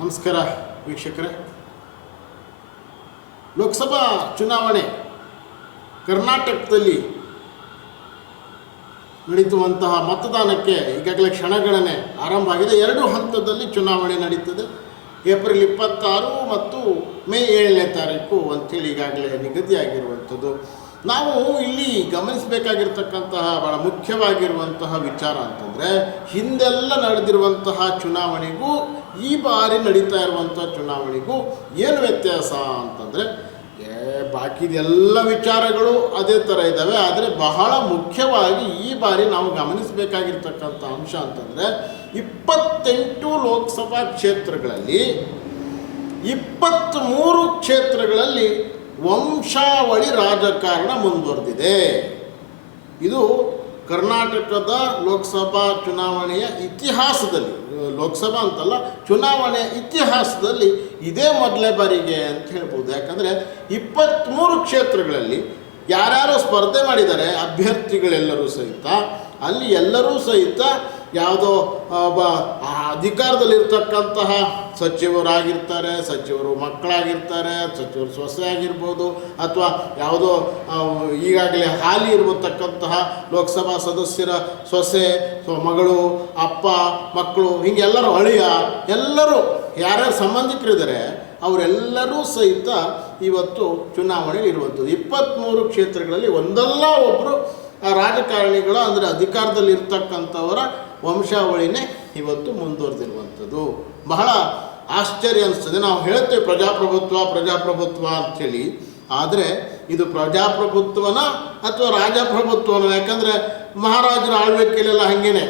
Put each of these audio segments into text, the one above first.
ನಮಸ್ಕಾರ ವೀಕ್ಷಕರೇ. ಲೋಕಸಭಾ ಚುನಾವಣೆ ಕರ್ನಾಟಕದಲ್ಲಿ ನಡೀತುವಂತಹ ಮತದಾನಕ್ಕೆ ಈಗಾಗಲೇ ಕ್ಷಣಗಣನೆ ಆರಂಭ ಆಗಿದೆ. 2 ಹಂತದಲ್ಲಿ ಚುನಾವಣೆ ನಡೀತದೆ. ಏಪ್ರಿಲ್ 26 ಮತ್ತು ಮೇ 7ನೇ ತಾರೀಕು ಅಂಥೇಳಿ ಈಗಾಗಲೇ ನಿಗದಿಯಾಗಿರುವಂಥದ್ದು. ನಾವು ಇಲ್ಲಿ ಗಮನಿಸಬೇಕಾಗಿರ್ತಕ್ಕಂತಹ ಭಾಳ ಮುಖ್ಯವಾಗಿರುವಂತಹ ವಿಚಾರ ಅಂತಂದರೆ, ಹಿಂದೆಲ್ಲ ನಡೆದಿರುವಂತಹ ಚುನಾವಣೆಗೂ ಈ ಬಾರಿ ನಡೀತಾ ಇರುವಂಥ ಚುನಾವಣೆಗೂ ಏನು ವ್ಯತ್ಯಾಸ ಅಂತಂದರೆ, ಬಾಕಿದೆಲ್ಲ ವಿಚಾರಗಳು ಅದೇ ಥರ ಇದ್ದಾವೆ. ಆದರೆ ಬಹಳ ಮುಖ್ಯವಾಗಿ ಈ ಬಾರಿ ನಾವು ಗಮನಿಸಬೇಕಾಗಿರ್ತಕ್ಕಂಥ ಅಂಶ ಅಂತಂದರೆ, 28 ಲೋಕಸಭಾ ಕ್ಷೇತ್ರಗಳಲ್ಲಿ 23 ಕ್ಷೇತ್ರಗಳಲ್ಲಿ ವಂಶಾವಳಿ ರಾಜಕಾರಣ ಮುಂದುವರೆದಿದೆ. ಇದು ಕರ್ನಾಟಕದ ಲೋಕಸಭಾ ಚುನಾವಣೆಯ ಇತಿಹಾಸದಲ್ಲಿ, ಲೋಕಸಭಾ ಅಂತಲ್ಲ, ಚುನಾವಣೆಯ ಇತಿಹಾಸದಲ್ಲಿ ಇದೇ ಮೊದಲೇ ಬಾರಿಗೆ ಅಂತ ಹೇಳ್ಬೋದು. ಯಾಕಂದರೆ 23 ಕ್ಷೇತ್ರಗಳಲ್ಲಿ ಯಾರ್ಯಾರು ಸ್ಪರ್ಧೆ ಮಾಡಿದ್ದಾರೆ ಅಭ್ಯರ್ಥಿಗಳೆಲ್ಲರೂ ಸಹಿತ, ಅಲ್ಲಿ ಎಲ್ಲರೂ ಸಹಿತ ಯಾವುದೋ ಒಬ್ಬ ಅಧಿಕಾರದಲ್ಲಿರ್ತಕ್ಕಂತಹ ಸಚಿವರಾಗಿರ್ತಾರೆ, ಸಚಿವರು ಮಕ್ಕಳಾಗಿರ್ತಾರೆ, ಸಚಿವರು ಸೊಸೆ ಆಗಿರ್ಬೋದು, ಅಥವಾ ಯಾವುದೋ ಈಗಾಗಲೇ ಹಾಲಿ ಇರತಕ್ಕಂತಹ ಲೋಕಸಭಾ ಸದಸ್ಯರ ಸೊಸೆ, ಮಗಳು, ಅಪ್ಪ, ಮಕ್ಕಳು, ಹೀಗೆಲ್ಲರೂ ಅಳಿಯ, ಎಲ್ಲರೂ ಯಾರ್ಯಾರು ಸಂಬಂಧಿಕರಿದ್ದಾರೆ ಅವರೆಲ್ಲರೂ ಸಹಿತ ಇವತ್ತು ಚುನಾವಣೆಯಲ್ಲಿ ಇರುವಂಥದ್ದು. 23 ಕ್ಷೇತ್ರಗಳಲ್ಲಿ ಒಂದಲ್ಲ ಒಬ್ಬರು ರಾಜಕಾರಣಿಗಳು, ಅಂದರೆ ಅಧಿಕಾರದಲ್ಲಿರ್ತಕ್ಕಂಥವರ ವಂಶಾವಳಿನೇ ಇವತ್ತು ಮುಂದುವರೆದಿರುವಂಥದ್ದು. ಬಹಳ ಆಶ್ಚರ್ಯ ಅನಿಸ್ತದೆ. ನಾವು ಹೇಳ್ತೇವೆ ಪ್ರಜಾಪ್ರಭುತ್ವ ಅಂಥೇಳಿ, ಆದರೆ ಇದು ಪ್ರಜಾಪ್ರಭುತ್ವನ ಅಥವಾ ರಾಜಪ್ರಭುತ್ವನ? ಯಾಕಂದರೆ ಮಹಾರಾಜರ ಆಳ್ವಿಕೆಯಲ್ಲೆಲ್ಲ ಹಾಗೇನೆ,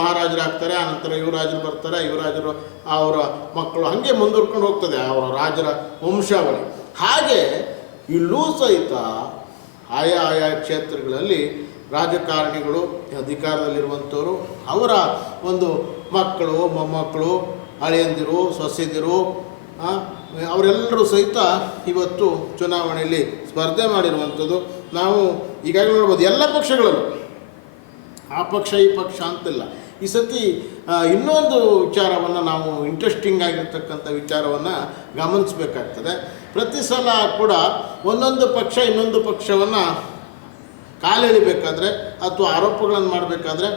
ಮಹಾರಾಜರಾಗ್ತಾರೆ, ಆನಂತರ ಯುವರಾಜರು ಬರ್ತಾರೆ, ಯುವರಾಜರು ಅವರ ಮಕ್ಕಳು, ಹಾಗೆ ಮುಂದುವರ್ಕೊಂಡು ಹೋಗ್ತದೆ ಅವರ ರಾಜರ ವಂಶಾವಳಿ. ಹಾಗೆ ಇಲ್ಲೂ ಸಹಿತ ಆಯಾ ಕ್ಷೇತ್ರಗಳಲ್ಲಿ ರಾಜಕಾರಣಿಗಳು, ಅಧಿಕಾರದಲ್ಲಿರುವಂಥವರು, ಅವರ ಒಂದು ಮಕ್ಕಳು, ಮೊಮ್ಮಕ್ಕಳು, ಅಳಿಯಂದಿರು, ಸೊಸೆದಿರು, ಅವರೆಲ್ಲರೂ ಸಹಿತ ಇವತ್ತು ಚುನಾವಣೆಯಲ್ಲಿ ಸ್ಪರ್ಧೆ ಮಾಡಿರುವಂಥದ್ದು ನಾವು ಈಗಾಗಲೇ ನೋಡ್ಬೋದು. ಎಲ್ಲ ಪಕ್ಷಗಳಲ್ಲೂ, ಆ ಪಕ್ಷ ಈ ಪಕ್ಷ ಅಂತಿಲ್ಲ. ಈ ಸತಿ ಇನ್ನೊಂದು ವಿಚಾರವನ್ನು ನಾವು ಇಂಟ್ರೆಸ್ಟಿಂಗ್ ಆಗಿರ್ತಕ್ಕಂಥ ವಿಚಾರವನ್ನು ಗಮನಿಸಬೇಕಾಗ್ತದೆ. ಪ್ರತಿ ಸಲ ಕೂಡ ಒಂದೊಂದು ಪಕ್ಷ ಇನ್ನೊಂದು ಪಕ್ಷವನ್ನು ಕಾಲೆಳಿಬೇಕಾದ್ರೆ ಅಥವಾ ಆರೋಪಗಳನ್ನು ಮಾಡಬೇಕಾದ್ರೆ,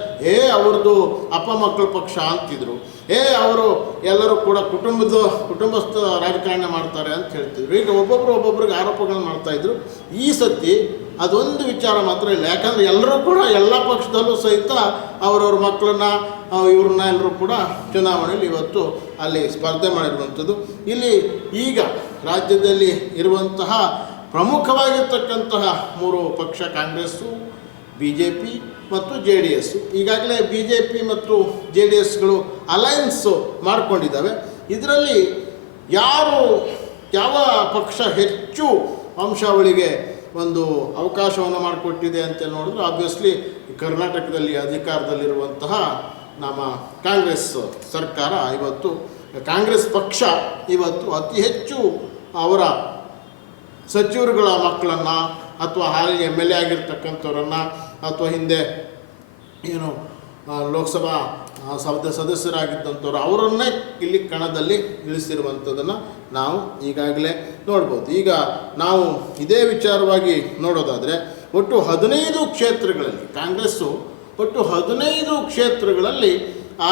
ಅವ್ರದ್ದು ಅಪ್ಪ ಮಕ್ಕಳ ಪಕ್ಷ ಅಂತಿದ್ರು, ಅವರು ಎಲ್ಲರೂ ಕೂಡ ಕುಟುಂಬಸ್ಥ ರಾಜಕಾರಣ ಮಾಡ್ತಾರೆ ಅಂತ ಹೇಳ್ತಿದ್ರು. ಈಗ ಒಬ್ಬೊಬ್ರಿಗೆ ಆರೋಪಗಳನ್ನು ಮಾಡ್ತಾಯಿದ್ರು. ಈ ಸತಿ ಅದೊಂದು ವಿಚಾರ ಮಾತ್ರ ಇಲ್ಲ. ಯಾಕಂದರೆ ಎಲ್ಲರೂ ಕೂಡ ಎಲ್ಲ ಪಕ್ಷದಲ್ಲೂ ಸಹಿತ ಅವರವ್ರ ಮಕ್ಕಳನ್ನ, ಇವ್ರನ್ನ ಎಲ್ಲರೂ ಕೂಡ ಚುನಾವಣೆಯಲ್ಲಿ ಇವತ್ತು ಅಲ್ಲಿ ಸ್ಪರ್ಧೆ ಮಾಡಿರುವಂಥದ್ದು. ಇಲ್ಲಿ ಈಗ ರಾಜ್ಯದಲ್ಲಿ ಇರುವಂತಹ ಪ್ರಮುಖವಾಗಿರ್ತಕ್ಕಂತಹ 3 ಪಕ್ಷ, ಕಾಂಗ್ರೆಸ್ಸು, BJP ಮತ್ತು JDS. ಈಗಾಗಲೇ BJP ಮತ್ತು JDSಗಳು ಅಲಯನ್ಸು ಮಾಡಿಕೊಂಡಿದ್ದಾವೆ. ಇದರಲ್ಲಿ ಯಾವ ಪಕ್ಷ ಹೆಚ್ಚು ವಂಶಾವಳಿಗೆ ಒಂದು ಅವಕಾಶವನ್ನು ಮಾಡಿಕೊಟ್ಟಿದೆ ಅಂತ ನೋಡಿದ್ರೆ, ಆಬ್ವಿಯಸ್ಲಿ ಕರ್ನಾಟಕದಲ್ಲಿ ಅಧಿಕಾರದಲ್ಲಿರುವಂತಹ ನಮ್ಮ ಕಾಂಗ್ರೆಸ್ ಸರ್ಕಾರ ಇವತ್ತು, ಕಾಂಗ್ರೆಸ್ ಪಕ್ಷ ಇವತ್ತು ಅತಿ ಹೆಚ್ಚು ಅವರ ಸಚಿವರುಗಳ ಮಕ್ಕಳನ್ನು, ಅಥವಾ ಹಾಲಿ MLA ಆಗಿರ್ತಕ್ಕಂಥವ್ರನ್ನು, ಅಥವಾ ಹಿಂದೆ ಏನು ಲೋಕಸಭಾ ಸದಸ್ಯರಾಗಿದ್ದಂಥವ್ರು, ಅವರನ್ನೇ ಇಲ್ಲಿ ಕಣದಲ್ಲಿ ಇಳಿಸಿರುವಂಥದ್ದನ್ನು ನಾವು ಈಗಾಗಲೇ ನೋಡ್ಬೋದು. ಈಗ ನಾವು ಇದೇ ವಿಚಾರವಾಗಿ ನೋಡೋದಾದರೆ, ಒಟ್ಟು 15 ಕ್ಷೇತ್ರಗಳಲ್ಲಿ ಕಾಂಗ್ರೆಸ್ಸು ಒಟ್ಟು 15 ಕ್ಷೇತ್ರಗಳಲ್ಲಿ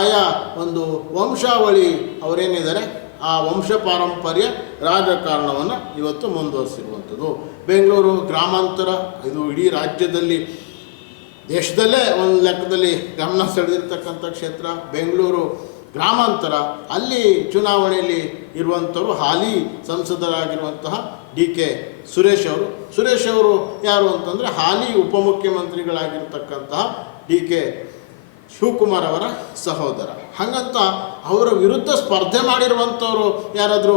ಆಯಾ ಒಂದು ವಂಶಾವಳಿ ಅವರೇನಿದ್ದಾರೆ ಆ ವಂಶ ಪಾರಂಪರ್ಯ ರಾಜಕಾರಣವನ್ನು ಇವತ್ತು ಮುಂದುವರಿಸಿರುವಂಥದ್ದು. ಬೆಂಗಳೂರು ಗ್ರಾಮಾಂತರ, ಇದು ಇಡೀ ರಾಜ್ಯದಲ್ಲಿ, ದೇಶದಲ್ಲೇ ಒಂದು ಲೆಕ್ಕದಲ್ಲಿ ಗಮನ ಸೆಳೆದಿರ್ತಕ್ಕಂಥ ಕ್ಷೇತ್ರ ಬೆಂಗಳೂರು ಗ್ರಾಮಾಂತರ. ಅಲ್ಲಿ ಚುನಾವಣೆಯಲ್ಲಿ ಇರುವಂಥವರು ಹಾಲಿ ಸಂಸದರಾಗಿರುವಂತಹ DK ಸುರೇಶ್ ಅವರು ಯಾರು ಅಂತಂದರೆ, ಹಾಲಿ ಉಪಮುಖ್ಯಮಂತ್ರಿಗಳಾಗಿರ್ತಕ್ಕಂತಹ DK ಶಿವಕುಮಾರ್ ಅವರ ಸಹೋದರ. ಹಾಗಂತ ಅವರ ವಿರುದ್ಧ ಸ್ಪರ್ಧೆ ಮಾಡಿರುವಂಥವರು ಯಾರಾದರೂ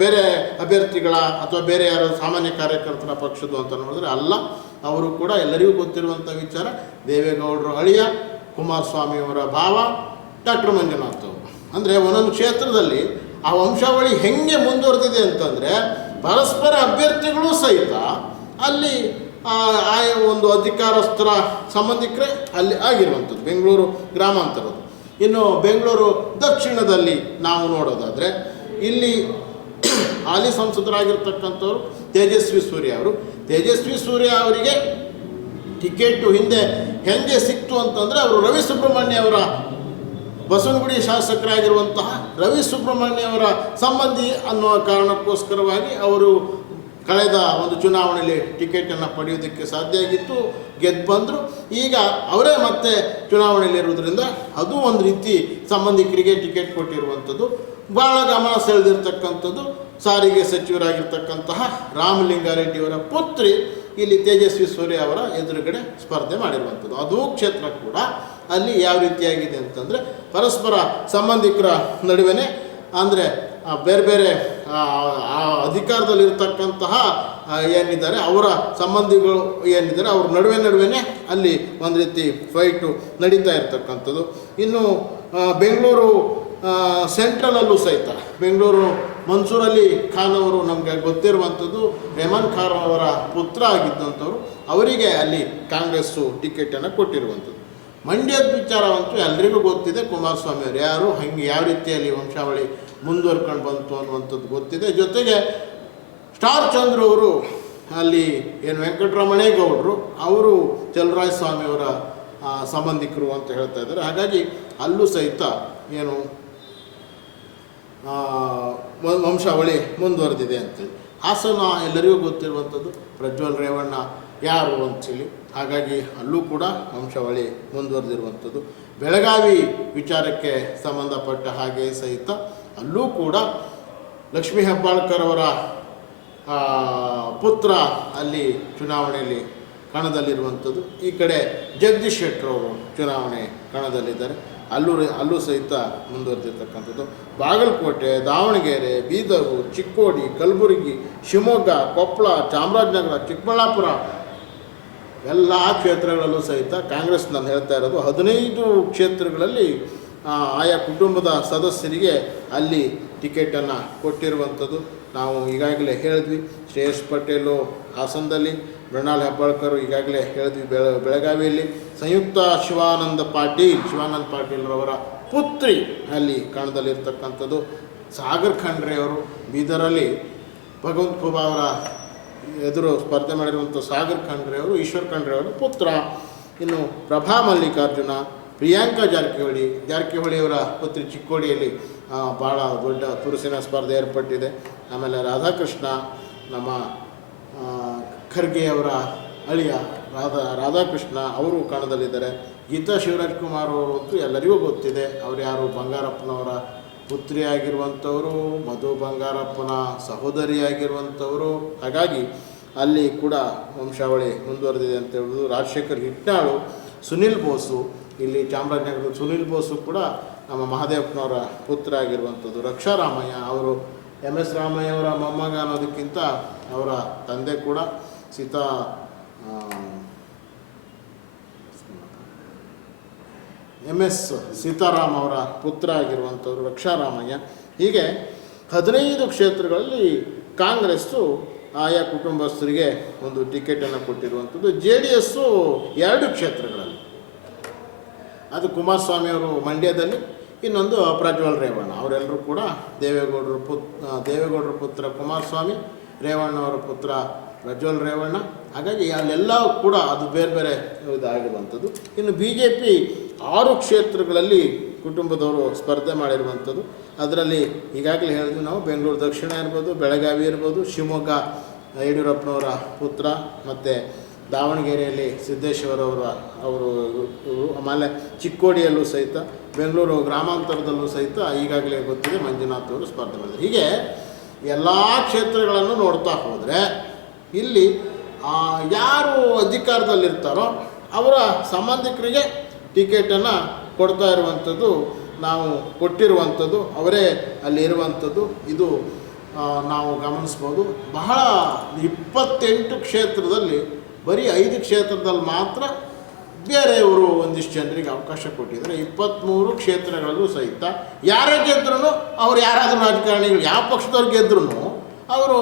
ಬೇರೆ ಅಭ್ಯರ್ಥಿಗಳ ಅಥವಾ ಬೇರೆ ಯಾರು ಸಾಮಾನ್ಯ ಕಾರ್ಯಕರ್ತರ ಪಕ್ಷದ್ದು ಅಂತ ನೋಡಿದ್ರೆ ಅಲ್ಲ. ಅವರು ಕೂಡ ಎಲ್ಲರಿಗೂ ಗೊತ್ತಿರುವಂಥ ವಿಚಾರ, ದೇವೇಗೌಡರು ಅಳಿಯ, ಕುಮಾರಸ್ವಾಮಿಯವರ ಭಾವ, ಡಾಕ್ಟರ್ ಮಂಜುನಾಥ್ ಅವರು. ಅಂದರೆ ಒಂದೊಂದು ಕ್ಷೇತ್ರದಲ್ಲಿ ಆ ವಂಶಾವಳಿ ಹೆಂಗೆ ಮುಂದುವರೆದಿದೆ ಅಂತಂದರೆ, ಪರಸ್ಪರ ಅಭ್ಯರ್ಥಿಗಳು ಸಹಿತ ಅಲ್ಲಿ ಒಂದು ಅಧಿಕಾರಸ್ಥರ ಸಂಬಂಧಿಕರೇ ಅಲ್ಲಿ ಆಗಿರುವಂಥದ್ದು ಬೆಂಗಳೂರು ಗ್ರಾಮಾಂತರದ್ದು. ಇನ್ನು ಬೆಂಗಳೂರು ದಕ್ಷಿಣದಲ್ಲಿ ನಾವು ನೋಡೋದಾದರೆ ಇಲ್ಲಿ ಹಾಲಿ ಸಂಸದರಾಗಿರ್ತಕ್ಕಂಥವ್ರು ತೇಜಸ್ವಿ ಸೂರ್ಯ ಅವರು. ತೇಜಸ್ವಿ ಸೂರ್ಯ ಅವರಿಗೆ ಟಿಕೆಟು ಹಿಂದೆ ಹೆಂಗೆ ಸಿಕ್ತು ಅಂತಂದರೆ ಅವರು ರವಿ ಸುಬ್ರಹ್ಮಣ್ಯ ಅವರ ಬಸವನಗುಡಿ ಶಾಸಕರಾಗಿರುವಂತಹ ರವಿ ಸುಬ್ರಹ್ಮಣ್ಯ ಅವರ ಸಂಬಂಧಿ ಅನ್ನುವ ಕಾರಣಕ್ಕೋಸ್ಕರವಾಗಿ ಅವರು ಕಳೆದ ಒಂದು ಚುನಾವಣೆಯಲ್ಲಿ ಟಿಕೆಟನ್ನು ಪಡೆಯೋದಕ್ಕೆ ಸಾಧ್ಯ ಆಗಿತ್ತು, ಗೆದ್ದು ಬಂದರು. ಈಗ ಅವರೇ ಮತ್ತೆ ಚುನಾವಣೆಯಲ್ಲಿರುವುದರಿಂದ ಅದು ಒಂದು ರೀತಿ ಸಂಬಂಧಿಕರಿಗೆ ಟಿಕೆಟ್ ಕೊಟ್ಟಿರುವಂಥದ್ದು. ಭಾಳ ಗಮನ ಸೆಳೆದಿರ್ತಕ್ಕಂಥದ್ದು ಸಾರಿಗೆ ಸಚಿವರಾಗಿರ್ತಕ್ಕಂತಹ ರಾಮಲಿಂಗಾರೆಡ್ಡಿಯವರ ಪುತ್ರಿ ಇಲ್ಲಿ ತೇಜಸ್ವಿ ಸೂರ್ಯ ಅವರ ಎದುರುಗಡೆ ಸ್ಪರ್ಧೆ ಮಾಡಿರುವಂಥದ್ದು. ಅದು ಕ್ಷೇತ್ರ ಕೂಡ ಅಲ್ಲಿ ಯಾವ ರೀತಿಯಾಗಿದೆ ಅಂತಂದರೆ ಪರಸ್ಪರ ಸಂಬಂಧಿಕರ ನಡುವೆ ಅಂದರೆ ಬೇರೆ ಬೇರೆ ಅಧಿಕಾರದಲ್ಲಿರ್ತಕ್ಕಂತಹ ಏನಿದ್ದಾರೆ ಅವರ ಸಂಬಂಧಿಗಳು ಏನಿದ್ದಾರೆ ಅವ್ರ ನಡುವೆ ಅಲ್ಲಿ ಒಂದು ರೀತಿ ಫೈಟು ನಡೀತಾ ಇರ್ತಕ್ಕಂಥದ್ದು. ಇನ್ನು ಬೆಂಗಳೂರು ಸೆಂಟ್ರಲಲ್ಲೂ ಸಹಿತ ಬೆಂಗಳೂರು ಮನ್ಸೂರ್ ಅಲಿ ಖಾನ್ ಅವರು ನಮಗೆ ಗೊತ್ತಿರುವಂಥದ್ದು ರೆಹಮಾನ್ ಖಾನ್ ಅವರ ಪುತ್ರ ಆಗಿದ್ದಂಥವ್ರು, ಅವರಿಗೆ ಅಲ್ಲಿ ಕಾಂಗ್ರೆಸ್ಸು ಟಿಕೆಟನ್ನು ಕೊಟ್ಟಿರುವಂಥದ್ದು. ಮಂಡ್ಯದ ವಿಚಾರವಂತೂ ಎಲ್ರಿಗೂ ಗೊತ್ತಿದೆ, ಕುಮಾರಸ್ವಾಮಿ ಅವರು ಯಾರು ಹಂಗೆ ಯಾವ ರೀತಿಯಲ್ಲಿ ವಂಶಾವಳಿ ಮುಂದುವರ್ಕೊಂಡು ಬಂತು ಅನ್ನುವಂಥದ್ದು ಗೊತ್ತಿದೆ. ಜೊತೆಗೆ ಸ್ಟಾರ್ ಚಂದ್ರ ಅವರು ಅಲ್ಲಿ ಏನು ವೆಂಕಟರಮಣೇಗೌಡರು ಅವರು ಚಲರಾಯ ಸ್ವಾಮಿಯವರ ಸಂಬಂಧಿಕರು ಅಂತ ಹೇಳ್ತಾ ಇದ್ದಾರೆ. ಹಾಗಾಗಿ ಅಲ್ಲೂ ಸಹಿತ ಏನು ವಂಶಾವಳಿ ಮುಂದುವರೆದಿದೆ ಅಂತೇಳಿ. ಹಾಸನ ಎಲ್ಲರಿಗೂ ಗೊತ್ತಿರುವಂಥದ್ದು ಪ್ರಜ್ವಲ್ ರೇವಣ್ಣ ಯಾರು ಅಂಥೇಳಿ, ಹಾಗಾಗಿ ಅಲ್ಲೂ ಕೂಡ ವಂಶಾವಳಿ ಮುಂದುವರೆದಿರುವಂಥದ್ದು. ಬೆಳಗಾವಿ ವಿಚಾರಕ್ಕೆ ಸಂಬಂಧಪಟ್ಟ ಹಾಗೆ ಸಹಿತ ಅಲ್ಲೂ ಕೂಡ ಲಕ್ಷ್ಮೀ ಹೆಬ್ಬಾಳ್ಕರ್ ಅವರ ಪುತ್ರ ಅಲ್ಲಿ ಚುನಾವಣೆಯಲ್ಲಿ ಕಣದಲ್ಲಿರುವಂಥದ್ದು. ಈ ಕಡೆ ಜಗದೀಶ್ ಶೆಟ್ಟರ್ ಅವರು ಚುನಾವಣೆ ಕಣದಲ್ಲಿದ್ದಾರೆ, ಅಲ್ಲೂ ಸಹಿತ ಮುಂದುವರೆದಿರ್ತಕ್ಕಂಥದ್ದು. ಬಾಗಲಕೋಟೆ, ದಾವಣಗೆರೆ, ಬೀದರು, ಚಿಕ್ಕೋಡಿ, ಕಲಬುರಗಿ, ಶಿವಮೊಗ್ಗ, ಕೊಪ್ಪಳ, ಚಾಮರಾಜನಗರ, ಚಿಕ್ಕಬಳ್ಳಾಪುರ ಎಲ್ಲ ಕ್ಷೇತ್ರಗಳಲ್ಲೂ ಸಹಿತ ಕಾಂಗ್ರೆಸ್ ನಾನು ಹೇಳ್ತಾ ಇರೋದು 15 ಕ್ಷೇತ್ರಗಳಲ್ಲಿ ಆಯಾ ಕುಟುಂಬದ ಸದಸ್ಯರಿಗೆ ಅಲ್ಲಿ ಟಿಕೆಟನ್ನು ಕೊಟ್ಟಿರುವಂಥದ್ದು ನಾವು ಈಗಾಗಲೇ ಹೇಳಿದ್ವಿ. ಶ್ರೇಯಸ್ ಪಟೇಲು ಹಾಸನದಲ್ಲಿ, ಮೃಣಾಲ್ ಹೆಬ್ಬಾಳ್ಕರ್ ಈಗಾಗಲೇ ಹೇಳಿದ್ವಿ ಬೆಳಗಾವಿಯಲ್ಲಿ, ಸಂಯುಕ್ತ ಶಿವಾನಂದ ಪಾಟೀಲ್ರವರ ಪುತ್ರಿ ಅಲ್ಲಿ ಕಣದಲ್ಲಿರ್ತಕ್ಕಂಥದ್ದು. ಸಾಗರ್ ಖಂಡ್ರೆ ಅವರು ಬೀದರಲ್ಲಿ ಭಗವಂತ ಖೂಬಾ ಅವರ ಎದುರು ಸ್ಪರ್ಧೆ ಮಾಡಿರುವಂಥ ಸಾಗರ್ ಖಂಡ್ರೆ ಅವರು ಈಶ್ವರ್ ಖಂಡ್ರೆ ಅವರ ಪುತ್ರ. ಇನ್ನು ಪ್ರಭಾ ಮಲ್ಲಿಕಾರ್ಜುನ, ಪ್ರಿಯಾಂಕಾ ಜಾರಕಿಹೊಳಿಯವರ ಪುತ್ರಿ ಚಿಕ್ಕೋಡಿಯಲ್ಲಿ ಭಾಳ ದೊಡ್ಡ ತುರುಸಿನ ಸ್ಪರ್ಧೆ ಏರ್ಪಟ್ಟಿದೆ. ಆಮೇಲೆ ರಾಧಾಕೃಷ್ಣ, ನಮ್ಮ ಖರ್ಗೆ ಅವರ ಅಳಿಯ ರಾಧಾಕೃಷ್ಣ ಅವರು ಕಣದಲ್ಲಿದ್ದಾರೆ. ಗೀತಾ ಶಿವರಾಜ್ಕುಮಾರ್ ಅವರು ಅಂತೂ ಎಲ್ಲರಿಗೂ ಗೊತ್ತಿದೆ, ಅವರು ಯಾರು ಬಂಗಾರಪ್ಪನವರ ಪುತ್ರಿಯಾಗಿರುವಂಥವರು, ಮಧು ಬಂಗಾರಪ್ಪನ ಸಹೋದರಿಯಾಗಿರುವಂಥವರು. ಹಾಗಾಗಿ ಅಲ್ಲಿ ಕೂಡ ವಂಶಾವಳಿ ಮುಂದುವರೆದಿದೆ ಅಂತ ಹೇಳೋದು. ರಾಜಶೇಖರ್ ಹಿಟ್ನಾಳು, ಸುನಿಲ್ ಬೋಸು, ಇಲ್ಲಿ ಚಾಮರಾಜನಗರದ ಸುನಿಲ್ ಬೋಸು ಕೂಡ ನಮ್ಮ ಮಹಾದೇವಪ್ಪನವರ ಪುತ್ರ ಆಗಿರುವಂಥದ್ದು. ರಕ್ಷಾರಾಮಯ್ಯ ಅವರು MS ರಾಮಯ್ಯ ಅವರ ಮೊಮ್ಮಗ ಅನ್ನೋದಕ್ಕಿಂತ ಅವರ ತಂದೆ ಕೂಡ MS ಸೀತಾರಾಮ್ ಅವರ ಪುತ್ರ ಆಗಿರುವಂಥವ್ರು ರಕ್ಷಾರಾಮಯ್ಯ. ಹೀಗೆ 15 ಕ್ಷೇತ್ರಗಳಲ್ಲಿ ಕಾಂಗ್ರೆಸ್ಸು ಆಯಾ ಕುಟುಂಬಸ್ಥರಿಗೆ ಒಂದು ಟಿಕೆಟನ್ನು ಕೊಟ್ಟಿರುವಂಥದ್ದು. JDS 2 ಕ್ಷೇತ್ರಗಳಲ್ಲಿ, ಅದು ಕುಮಾರಸ್ವಾಮಿ ಅವರು ಮಂಡ್ಯದಲ್ಲಿ, ಇನ್ನೊಂದು ಪ್ರಜ್ವಲ್ ರೇವಣ್ಣ. ಅವರೆಲ್ಲರೂ ಕೂಡ ದೇವೇಗೌಡರ ಪುತ್ರ ಕುಮಾರಸ್ವಾಮಿ, ರೇವಣ್ಣವರ ಪುತ್ರ ಪ್ರಜ್ವಲ್ ರೇವಣ್ಣ. ಹಾಗಾಗಿ ಅಲ್ಲೆಲ್ಲ ಕೂಡ ಅದು ಬೇರೆ ಬೇರೆ ಇದಾಗಿರುವಂಥದ್ದು. ಇನ್ನು BJP 6 ಕ್ಷೇತ್ರಗಳಲ್ಲಿ ಕುಟುಂಬದವರು ಸ್ಪರ್ಧೆ ಮಾಡಿರುವಂಥದ್ದು. ಅದರಲ್ಲಿ ಈಗಾಗಲೇ ಹೇಳಿದ್ವಿ ನಾವು, ಬೆಂಗಳೂರು ದಕ್ಷಿಣ ಇರ್ಬೋದು, ಬೆಳಗಾವಿ ಇರ್ಬೋದು, ಶಿವಮೊಗ್ಗ ಯಡಿಯೂರಪ್ಪನವರ ಪುತ್ರ, ಮತ್ತು ದಾವಣಗೆರೆಯಲ್ಲಿ ಅವರು ಆಮೇಲೆ ಚಿಕ್ಕೋಡಿಯಲ್ಲೂ ಸಹಿತ, ಬೆಂಗಳೂರು ಗ್ರಾಮಾಂತರದಲ್ಲೂ ಸಹಿತ ಈಗಾಗಲೇ ಗೊತ್ತಿದೆ ಮಂಜುನಾಥ್ ಅವರು ಸ್ಪರ್ಧೆ ಮಾಡಿದ್ದಾರೆ. ಹೀಗೆ ಎಲ್ಲ ಕ್ಷೇತ್ರಗಳನ್ನು ನೋಡ್ತಾ ಹೋದರೆ ಇಲ್ಲಿ ಯಾರು ಅಧಿಕಾರದಲ್ಲಿರ್ತಾರೋ ಅವರ ಸಂಬಂಧಿಕರಿಗೆ ಟಿಕೆಟನ್ನು ಕೊಡ್ತಾ ಇರುವಂಥದ್ದು ನಾವು ಕೊಟ್ಟಿರುವಂಥದ್ದು, ಅವರೇ ಅಲ್ಲಿ ಇರುವಂಥದ್ದು. ಇದು ನಾವು ಗಮನಿಸ್ಬೋದು. ಬಹಳ 28 ಕ್ಷೇತ್ರದಲ್ಲಿ ಬರೀ 5 ಕ್ಷೇತ್ರದಲ್ಲಿ ಮಾತ್ರ ಬೇರೆಯವರು ಒಂದಿಷ್ಟು ಜನರಿಗೆ ಅವಕಾಶ ಕೊಟ್ಟಿದ್ದಾರೆ. 23 ಕ್ಷೇತ್ರಗಳಲ್ಲೂ ಸಹಿತ ಯಾರೇ ಗೆದ್ರೂ, ಅವ್ರು ಯಾರಾದರೂ ರಾಜಕಾರಣಿಗಳು ಯಾವ ಪಕ್ಷದವ್ರು ಗೆದ್ರೂ ಅವರು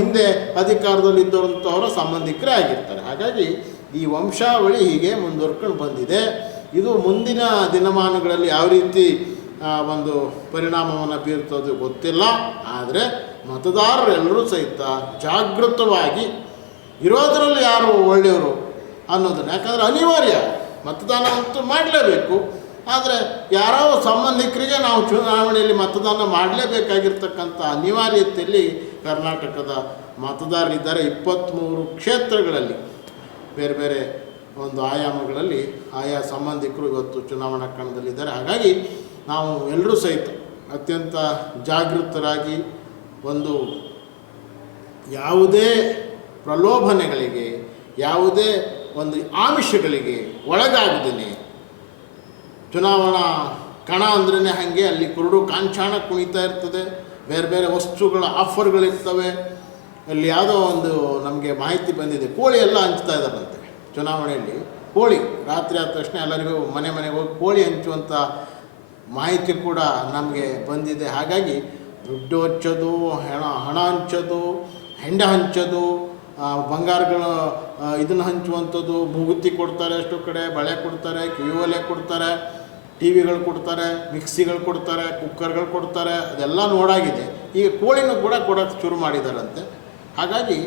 ಹಿಂದೆ ಅಧಿಕಾರದಲ್ಲಿದ್ದವಂಥವರ ಸಂಬಂಧಿಕರೇ ಆಗಿರ್ತಾರೆ. ಹಾಗಾಗಿ ಈ ವಂಶಾವಳಿ ಹೀಗೆ ಮುಂದುವರ್ಕೊಂಡು ಬಂದಿದೆ. ಇದು ಮುಂದಿನ ದಿನಮಾನಗಳಲ್ಲಿ ಯಾವ ರೀತಿ ಒಂದು ಪರಿಣಾಮವನ್ನು ಬೀರ್ತದೆ ಗೊತ್ತಿಲ್ಲ. ಆದರೆ ಮತದಾರರೆಲ್ಲರೂ ಸಹಿತ ಜಾಗೃತವಾಗಿ ಇರೋದರಲ್ಲಿ ಯಾರು ಒಳ್ಳೆಯವರು ಅನ್ನೋದನ್ನು, ಯಾಕಂದರೆ ಅನಿವಾರ್ಯ ಮತದಾನ ಅಂತೂ ಮಾಡಲೇಬೇಕು. ಆದರೆ ಯಾರೋ ಸಂಬಂಧಿಕರಿಗೆ ನಾವು ಚುನಾವಣೆಯಲ್ಲಿ ಮತದಾನ ಮಾಡಲೇಬೇಕಾಗಿರ್ತಕ್ಕಂಥ ಅನಿವಾರ್ಯತೆಯಲ್ಲಿ ಕರ್ನಾಟಕದ ಮತದಾರರಿದ್ದಾರೆ. 23 ಕ್ಷೇತ್ರಗಳಲ್ಲಿ ಬೇರೆ ಬೇರೆ ಒಂದು ಆಯಾಮಗಳಲ್ಲಿ ಆಯಾ ಸಂಬಂಧಿಕರು ಇವತ್ತು ಚುನಾವಣಾ ಕಣದಲ್ಲಿದ್ದಾರೆ. ಹಾಗಾಗಿ ನಾವು ಎಲ್ಲರೂ ಸಹಿತ ಅತ್ಯಂತ ಜಾಗೃತರಾಗಿ ಒಂದು ಯಾವುದೇ ಪ್ರಲೋಭನೆಗಳಿಗೆ, ಯಾವುದೇ ಒಂದು ಆಮಿಷಗಳಿಗೆ ಒಳಗಾಗದೇನೆ, ಚುನಾವಣಾ ಕಣ ಅಂದ್ರೇ ಹಾಗೆ ಅಲ್ಲಿ ಕುರುಡು ಕಾಂಚಾಣ ಕುಣಿತಾ ಇರ್ತದೆ, ಬೇರೆ ಬೇರೆ ವಸ್ತುಗಳ ಆಫರ್ಗಳಿರ್ತವೆ. ಅಲ್ಲಿ ಯಾವುದೋ ಒಂದು ನಮಗೆ ಮಾಹಿತಿ ಬಂದಿದೆ, ಕೋಳಿ ಎಲ್ಲ ಹಂಚ್ತಾ ಇದ್ದಾರಂತೆ ಚುನಾವಣೆಯಲ್ಲಿ. ಕೋಳಿ ರಾತ್ರಿ ಆದ ತಕ್ಷಣ ಎಲ್ಲರಿಗೂ ಮನೆಗೆ ಹೋಗಿ ಕೋಳಿ ಹಂಚುವಂಥ ಮಾಹಿತಿ ಕೂಡ ನಮಗೆ ಬಂದಿದೆ. ಹಾಗಾಗಿ ದುಡ್ಡು ಹಂಚೋದು, ಹಣ ಹಂಚೋದು, ಹೆಂಡ ಹಂಚೋದು, ಬಂಗಾರಗಳು ಇದನ್ನು ಹಂಚುವಂಥದ್ದು, ಮೂಗುತಿ ಕೊಡ್ತಾರೆ, ಎಷ್ಟೋ ಕಡೆ ಬಳೆ ಕೊಡ್ತಾರೆ, ಕಿವಿಯೋಲೆ ಕೊಡ್ತಾರೆ, ಟಿ ವಿಗಳು ಕೊಡ್ತಾರೆ, ಮಿಕ್ಸಿಗಳು ಕೊಡ್ತಾರೆ, ಕುಕ್ಕರ್ಗಳು ಕೊಡ್ತಾರೆ. ಅದೆಲ್ಲ ನೋಡಾಗಿದೆ. ಈಗ ಕೋಳಿನೂ ಕೂಡ ಕೊಡೋಕ್ಕೆ ಶುರು ಮಾಡಿದಾರಂತೆ. ಹಾಗಾಗಿ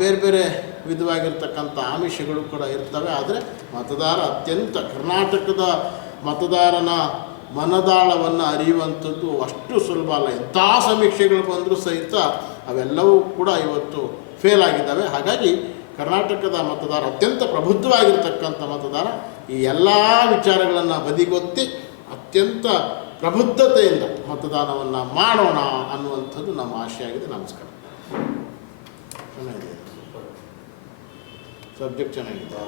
ಬೇರೆ ಬೇರೆ ವಿಧವಾಗಿರ್ತಕ್ಕಂಥ ಆಮಿಷಗಳು ಕೂಡ ಇರ್ತವೆ. ಆದರೆ ಮತದಾರ ಅತ್ಯಂತ ಕರ್ನಾಟಕದ ಮತದಾರನ ಮನದಾಳವನ್ನು ಅರಿಯುವಂಥದ್ದು ಅಷ್ಟು ಸುಲಭ ಅಲ್ಲ. ಎಂಥ ಸಮೀಕ್ಷೆಗಳು ಬಂದರೂ ಸಹಿತ ಅವೆಲ್ಲವೂ ಕೂಡ ಇವತ್ತು ಫೇಲ್ ಆಗಿದ್ದಾವೆ. ಹಾಗಾಗಿ ಕರ್ನಾಟಕದ ಮತದಾರ ಅತ್ಯಂತ ಪ್ರಬುದ್ಧವಾಗಿರ್ತಕ್ಕಂಥ ಮತದಾರ ಈ ಎಲ್ಲ ವಿಚಾರಗಳನ್ನು ಬದಿಗೊತ್ತಿ ಅತ್ಯಂತ ಪ್ರಬುದ್ಧತೆಯಿಂದ ಮತದಾನವನ್ನು ಮಾಡೋಣ ಅನ್ನುವಂಥದ್ದು ನಮ್ಮ ಆಶಯ ಆಗಿದೆ. ನಮಸ್ಕಾರ. ಚೆನ್ನಾಗಿದೆ, ಸಬ್ಜೆಕ್ಟ್ ಚೆನ್ನಾಗಿದೆ.